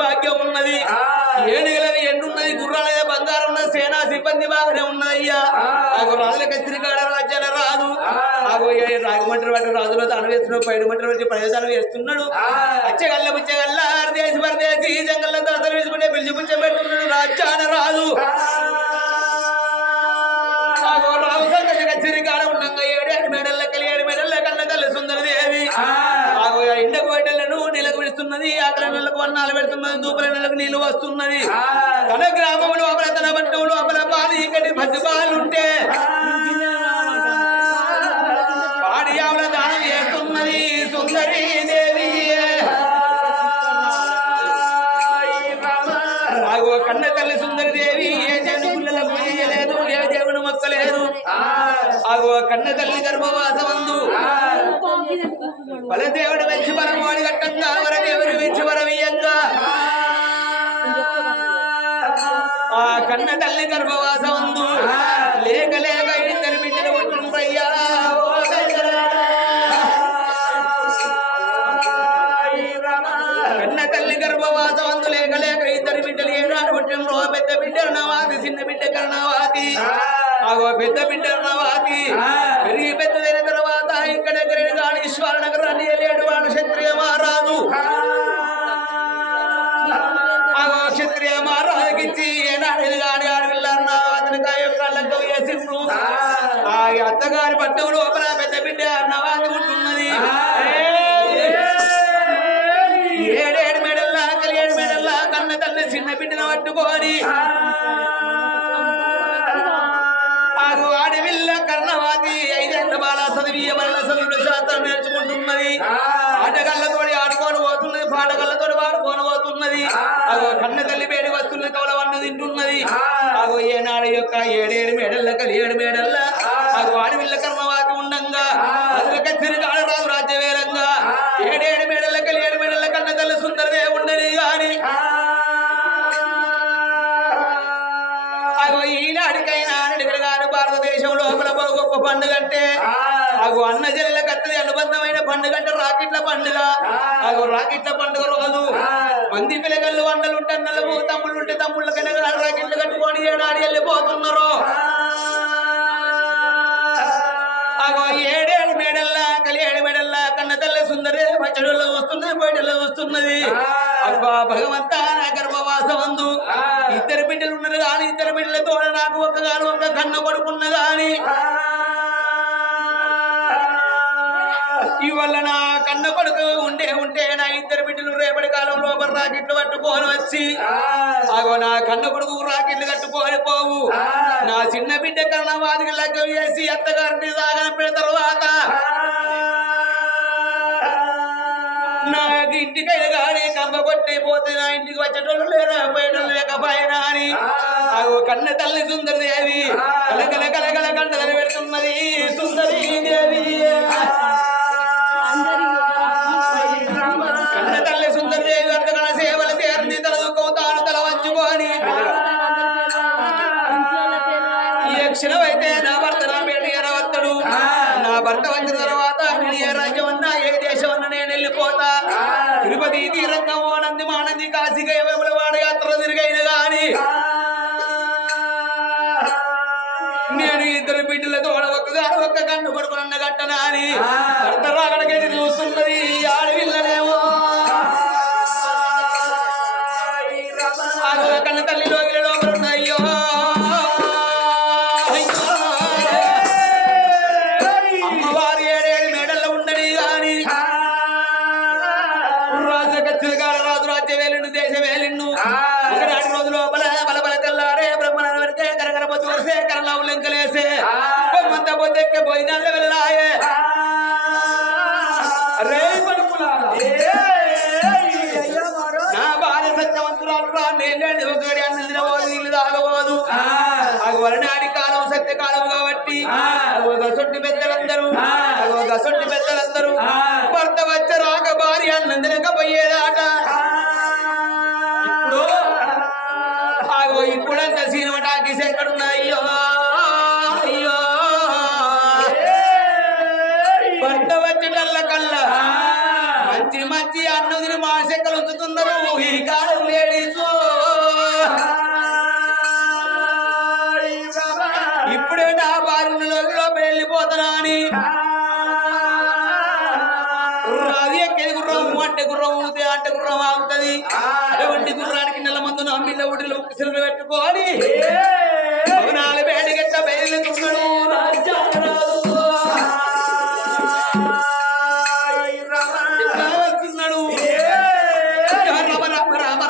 భాగ్యం ఉన్నది ఏనుగులది ఎండున్నది గుర్రాల బంగారం ఉన్నది సేనా సిబ్బంది బాగానే ఉన్నదయ్యా ఆగో రాజుల కత్తిరి కాడ రాజ్యాల రాదు ఆగో రాగమంటారు వాటి రాజులో తాను వేస్తున్నాడు పైడు మంటలు వచ్చి ప్రయోజనాలు వేస్తున్నాడు అచ్చగల్ల బుచ్చగల్ల దేశ పరదేశి జంగల్లో దసలు వేసుకుంటే పిలిచి పుచ్చ పెడుతున్నాడు రాజ్యాన రాదు ఆగో రాజు సంగతి కత్తిరి కాడ ఉన్నాగా 7 మెడల్ల కలి 7 మెడల్ల కన్న తల్లి సుందరదేవి ఆగో ఎండకు బయటలను నెలకు విడుస్తున్నది ఆకలి నెలకు వన్నాలు పెడుతున్నది దూపల నెలకు నీళ్లు వస్తున్నది తన గ్రామం లోపల తన పట్టణం లోపల పాలు ఇక్కడ పది పాలుంటే పాడి ఆవుల దానం చేస్తున్నది సుందరి దేవి కన్న తల్లి సుందరి దేవి ఏ దేవుని గుళ్ళలో పూజలేదు ఏ దేవుని మొక్కలేదు కన్న తల్లి గర్భవాసమందు బలదేవుడు వెచ్చి వరం వాడి కట్టంగా వరదేవుడు వెచ్చి వరమీయంగా ఆ కన్న తల్లి గర్భవాసమందు లేక లేక ఇద్దరు బిడ్డలు పుట్టినయ్యా కన్న తల్లి గర్భవాసమందు లేక లేక ఇద్దరు బిడ్డలు ఏనాడు పుట్టినరో పెద్ద బిడ్డ నవాతి చిన్న బిడ్డ కర్ణవాతి పెద్ద బిడ్డ నవాతి పెరిగి పెద్దదైన తర్వాత ఇక్కడ ఈశ్వర నగరాన్ని వెళ్ళాడు వాడు క్షత్రియ మహారాజు క్షత్రియ మహారాజుకిచ్చి ఏనాడు గాని ఆడవిల్లారు అతని కళ్ళకు వేసిండ్రు ఆ అత్తగారి పట్టణం లోపల పెద్ద బిడ్డ నవాతి ఉంటున్నది ఏడేడు మెడల్లా కలియేడు మెడల్లా కన్న తల్లి చిన్న బిడ్డను పట్టుకొని ఆడవిల్ల కర్ణవాతి 5 ఏళ్ల బాల చదివి వల్ల చదువుల శాస్త్రం నేర్చుకుంటున్నది ఆటగాళ్లతోటి ఆడుకొని పోతున్నది పాటగాళ్లతోటి వాడుకొని పోతున్నది కన్న తల్లి వేడి వస్తువులు కవలవన్న తింటున్నది ఏనాడు యొక్క 7 మేడల్ల కలియేడు మేడల్ల ఆడవిల్ల కర్ణవాతి ఉండంగా తిరిగాడు రాజు రాజ్యవేలంగా 7 మేడల్ల కలియేడు మేడల్ల కన్న తల్లి సుందరదే ఉండని గాని ఈనాడికైనా గాని భారతదేశం లోపల గొప్ప పండుగ అంటే అన్న జల్ల కత్తది అనుబంధమైన పండుగ అంటే రాకెట్ల పండుగ రాకెట్ల పండుగ రోజు మంది పిల్లగళ్ళు వండలుంటే అన్నలు తమ్ముళ్ళుంటే తమ్ముళ్ళకైనా రాకెట్లు కట్టుకొని ఏడాడి వెళ్ళిపోతున్నారు 7 మేడల్లా కలియేడు మేడల్లా కన్న తల్లి సుందరే చెడుల్లో చూస్తున్నది బయటలో చూస్తున్నది అబ్బా భగవంతా నా గర్భవాసమందు ఇద్దరు బిడ్డలు ఉన్నారు కానీ ఇద్దరు బిడ్డలతో నాకు ఒక కన్న కొడుకున్న గాని ఇవల్ల నా కన్న కొడుకు ఉంటే నా ఇద్దరు బిడ్డలు రేపటి కాలం లోపల రాకెట్లు పట్టుకొని వచ్చి నా కన్న కొడుకు రాకెట్లు కట్టుకొని పోవు నా చిన్న బిడ్డ కన్నా వాదికి లగ్గం వేసి అత్తగారిని సాగన తర్వాత నా ఇంటికైనా కానీ కంప కొట్టిపోతే నా ఇంటికి వచ్చేటోళ్ళు లేరా పోయేటోళ్ళు లేకపోయినా అని కన్న తల్లి సుందరి దేవి కలకల కలకల కంటదని పెడుతున్నది సుందరి దేవి కన్న తల్లి సుందరి దేవి అంతకన్నా సేవలు చేరింది తల దుఃఖవుతాను తల వంచుకొని ఈ క్షణమైతే నా భర్త నా పేరు ఎరవత్తడు నా భర్త వచ్చిన తర్వాత నేను ఏ రాజ్యం అన్నా ఏ దేశం అన్నా నేను వెళ్ళిపోతా తిరుపతి తీరంగం ఆనంది మానంది కాశీగా వాడ యాత్ర తిరిగైన గాని నేను ఇద్దరు బిడ్డలతో ఒక్క కన్ను కొడుకున్న గట్టనా అని భర్త రాగడకైతే చూస్తున్నది ఆడవిల్లనేమో కన్న తల్లి లోగిల లోపల ఉన్నాయ్యో అమ్మవారు 7 మేడల్లో ఉండని గాని రాజు రాజ్య వేలిండు దేశ వేలిండు ఒకనాటి రోజు లోపల బలబల తెల్లారే బ్రహ్మణ వరికే కరకర పొద్దు వరిసే కరలా ఉల్లంకలేసే కొమ్మంత పొద్దెక్కే భోజనాలు వెళ్ళాయే రే పడుకులారా నా భార్య సత్యవంతురాలు నేను ఒకటి అన్నం తినబోదు నీళ్ళు తాగబోదు వరనాడి కాలం సత్యకాలం కాబట్టి గసొట్టి పెద్దలందరూ భర్త వచ్చ రాక భార్య అన్నం తినకపోయేదాట ఇప్పుడంత సినిమా టాకీస్ ఎక్కడున్నాయో అయ్యో భర్త వచ్చేటల్ల కల్లా మంచి అన్నం తిని మాసెక్కలు ఉంచుతున్నారు ఈ కాలం లేడీస్ ఇప్పుడే నా భార్యలోకి వెళ్ళిపోతున్నా అని అది ఎక్కేది గుర్రం అంటే గుర్రం ఊతే అంటే గుర్రం ఆగుతుంది అటువంటి గుర్రానికి నెల మందు నమ్మిళ్ళ ఊటిలో సిలువ పెట్టుకోని భవనాలు వేడిగట్ట బయలుతున్నాడు వస్తున్నాడు రామ రామ రామ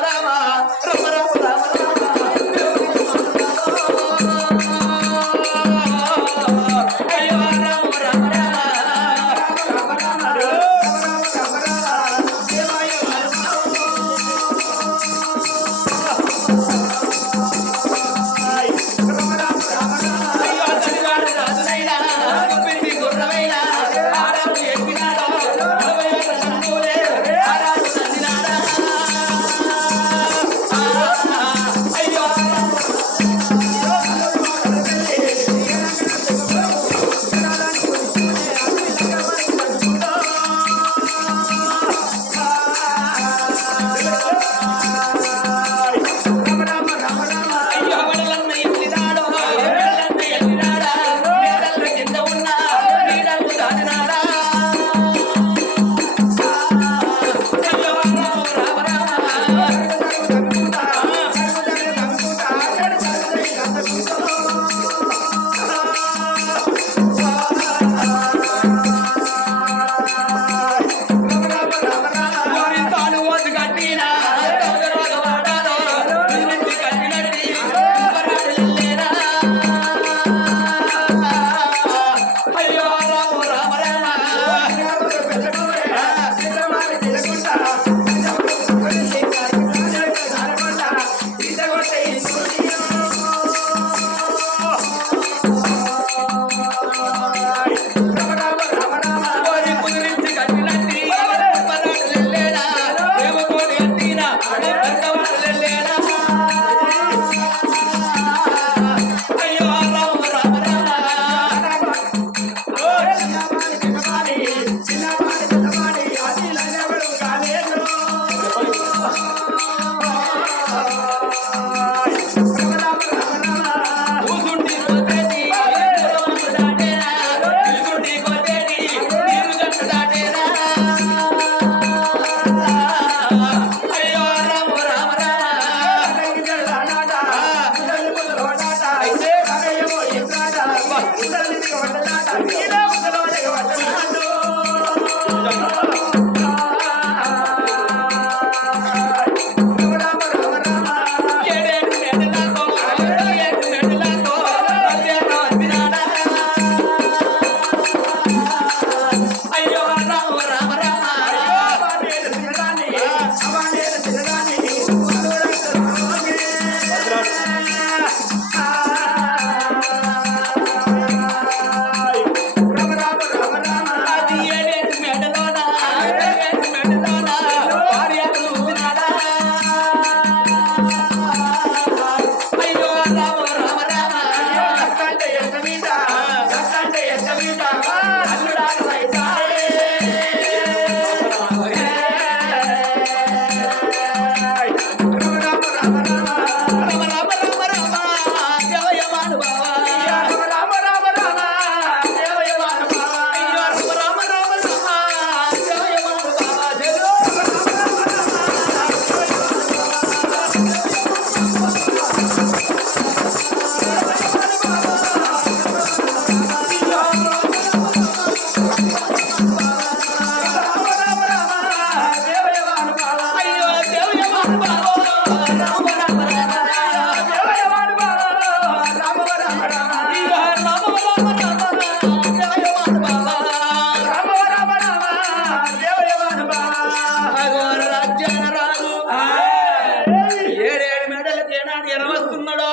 ఎలాంటి ఎర వస్తున్నాడో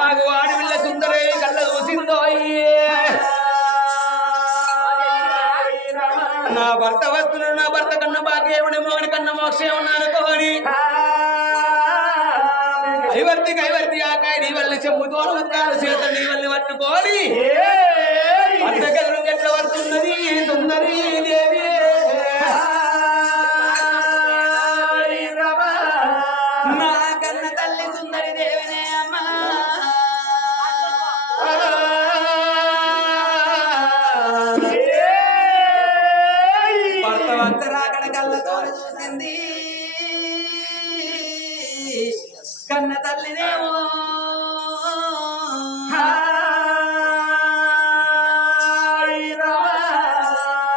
నాకు వాడి పిల్ల సుందరే కళ్ళ చూసిందో నా భర్త వస్తున్నాడు నా భర్త కన్నా భాగ్యముడి మోగని కన్నా మోక్షే ఉన్నాను కోని కైవర్తి ఆకాయ నీ వల్లి చెంబుతో చేత నీ వల్లి పట్టుకోని భర్త గెలు ఎట్లా వస్తున్నది సుందరి దేవి నా కన్న తల్లి సుందరి దేవినే అమ్మా భర్త వంతరాకడ కళ్ళతో చూసింది కన్న తల్లినేమో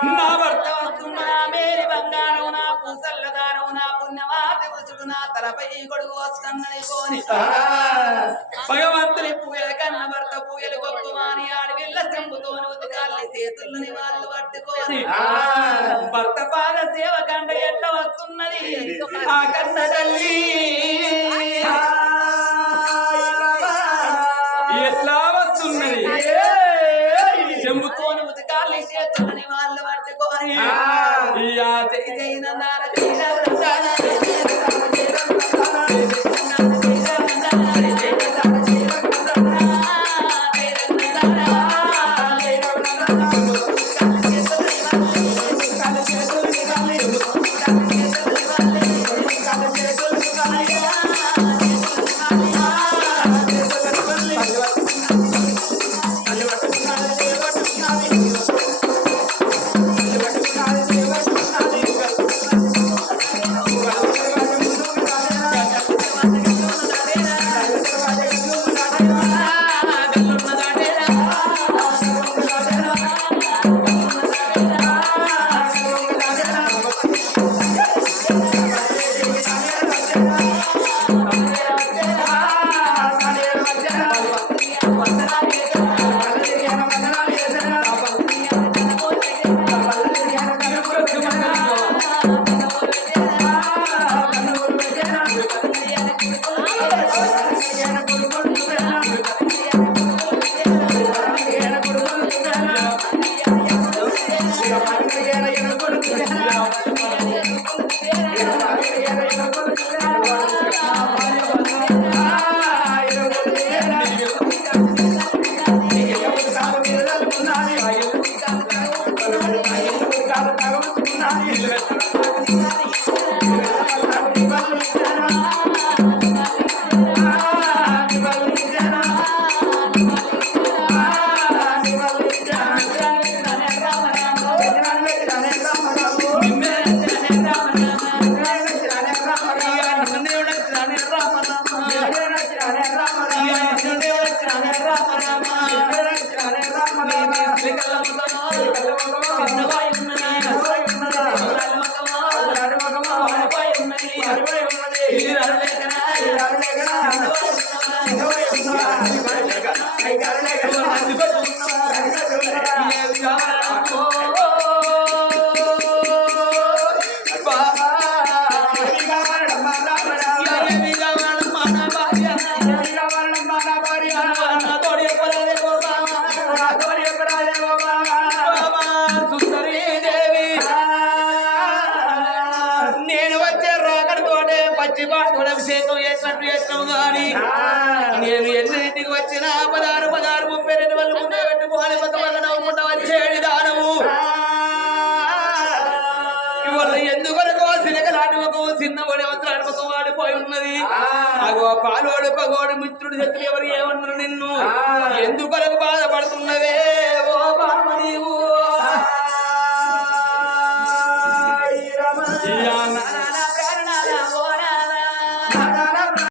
నా భర్త వస్తున్నా మేరీ బంగారం నా పూసల్లదారం నా పుణ్యవాది వసుడు నా తలపై కొడుకు వస్తున్నది కోని భగవంతుని పూయల కన్న భర్త పూయలు గొప్పవాని ఆడవిల్ల చెంబుతోని ఉతకాలి చేతులని వాళ్ళు పట్టుకోని భర్త పాద సేవ కండ ఎట్లా వస్తున్నది ఆ కన్న తల్లి ఎట్లా వస్తున్నది చెంబుతోని ఉతకాలి చేతులని వాళ్ళు పట్టుకోని అభిషేకం చేసినట్టు చేసినావు గాని నేను ఎన్నింటికి వచ్చినా 16 32 వాళ్ళు ముందే పెట్టుకోవాలి ఒక నవ్వుకుంటా వచ్చేది దానము ఇవాళ ఎందుకొరకు సినకలాటకు చిన్నవాడి అవసరానికి వాడిపోయి ఉన్నది అగో పాలోడు పగోడు మిత్రుడు శత్రు ఎవరు ఏమన్నారు నిన్ను ఎందుకొరకు బాధపడుతున్నవే ఓ బామ నీవు